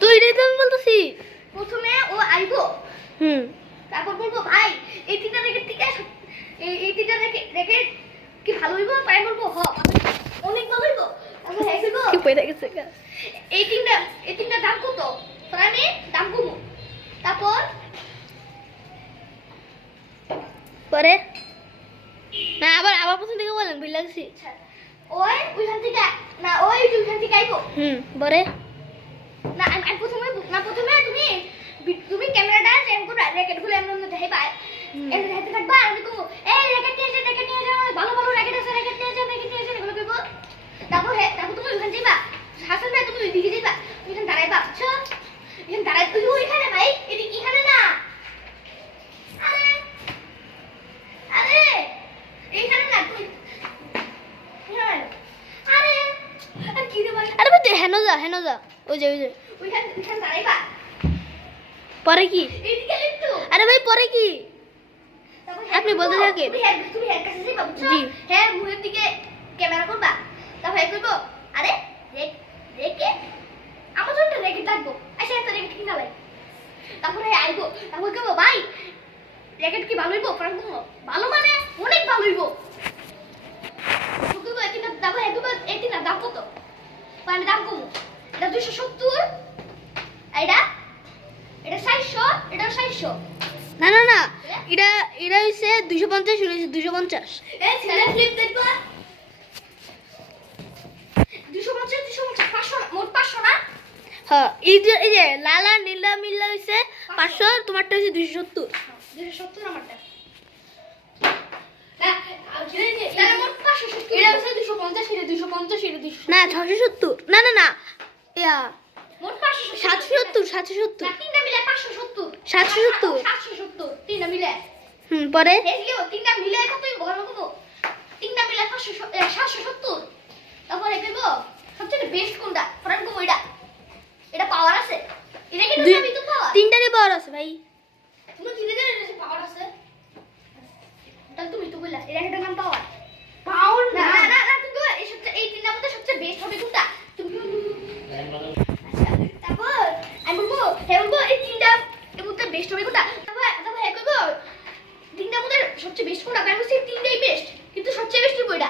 তুই এটাই তো আমি বলতেছি। প্রথমে ও আইবো, তারপর বলবো ভাই এই তিনটা রেখে ঠিক আছে, এই তিনটা রেখে কি ভালো হইব? তাই বলবো হ অনেক ভালো হইব। তারপর হ্যাঁ কইবো কি পয়সা গেছে এই তিনটা দাম কত? প্রাণে দাম কমু। তারপর পরে না আবার প্রথম থেকে বলেন, বুঝ লাগছি। ওইখান থেকে না, ওইখান থেকে আইবো। পরে না আমি প্রথমে তুমি ক্যামেরাটা সেম করে র্যাকেট গুলো এমন দেখাইবা, এমন দেখাইতে থাকবা। আমি তো এই র্যাকেট নিয়ে যা ভালো ভালো র্যাকেট আছে, র্যাকেট নিয়ে যা এগুলো কইবো। তারপর তুমি ওইখানে যাইবা, হাসান ভাই তুমি ওইদিকে যাইবা, ওইখানে দাঁড়াইবা। আচ্ছা এখানে দাঁড়াই তুই ওইখানে ভাই, এদিকে এখানে না। আরে আরে এইখানে না তুই, আরে কি রে ভাই, আরে ভাই হেন যা ওই যে ওইখানে দাঁড়াইবা। পরে কি? এইদিকে একটু, আরে ভাই পরে কি? তারপর আপনি বলতে থাকেন। তুমি হেড কাছে যাইবা, বুঝছো? জি। হ্যাঁ মুখের দিকে ক্যামেরা করবা। তারপর হেড করবো, আরে রেকে আমার জন্য রেকে থাকবো। আচ্ছা একটা রেকেট কিনা লাই। তারপরে আইবো, তারপর কেবো ভাই রেকেট কি ভালো হইব? ফ্রাঙ্ক ভালো মানে অনেক ভালো হইব। শুধু এটিটা দাম, এটিটা দাম কত? আমি দাম কমু। এটা 270, এটা 400, এটা 400। না এটা হইছে 250, হইছে 250। এই ছেলে ফ্লিপ দেখবা 250 500 মোট 500 না? হ্যাঁ এই যে লালা নীলা মিল্লা হইছে 500, তোমারটা হইছে 270। 270 আমারটা না, তাহলে মোট 570। এটা হচ্ছে 250, এটা 250, এটা 200 না 670। না ইয়া মোট 570। 770। না তিনটা মিলে 570। 770 770 তিনটা মিলে। পরে দেখলিও তিনটা মিলে কতই বড় কত? তিনটা মিলে 770। তারপরে কইব সবচেয়ে বেস্ট কোনটা? ফ্রন্ট কোন এটা? এটা পাওয়ার আছে। এটা কি তুমি তো পাওয়ার? তিনটারই পাওয়ার আছে ভাই। তুমি কি দেখে এটা পাওয়ার আছে? তাহলে তুমি তো বললা এটার নাম পাওয়ার। পাওয়ার না তুমি এই সবচেয়ে এই তিনটার মধ্যে সবচেয়ে বেস্ট হবে কোনটা? তুমি তারপর আমি বলবো এই তিনটা এর মধ্যে বেস্ট হবে কোনটা? তারপর হ্যাঁ কইব তিনটার মধ্যে সবচেয়ে বেস্ট কোনটা? আমি বলছি তিনটাই বেস্ট, কিন্তু সবচেয়ে বেস্ট কোনটা?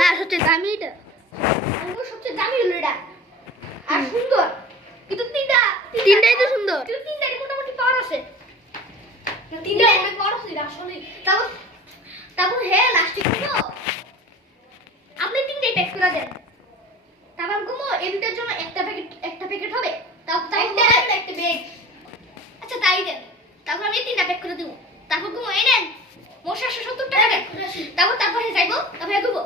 না সবচেয়ে দামি এটা। আমি বলবো সবচেয়ে দামি হলো এটা আর সুন্দর, কিন্তু তিনটাই তো সুন্দর। কিন্তু তিনটারই মোটামুটি পাওয়ার আছে। তিনটা অনেক পাওয়ার আছে আসলে। তারপর হ্যাঁ লাস্টে কিন্তু আপনি তিনটাই প্যাক করে দেন। তারপর গুমো এই দুটার জন্য একটা প্যাকেট হবে। তারপর একটা ব্যাগ। আচ্ছা তাই দেন। তারপর আমি তিনটা প্যাক করে দেব। তারপর গুমো এই নেন মোট 770 টাকা। তারপর যাইবো, তারপর দেখবো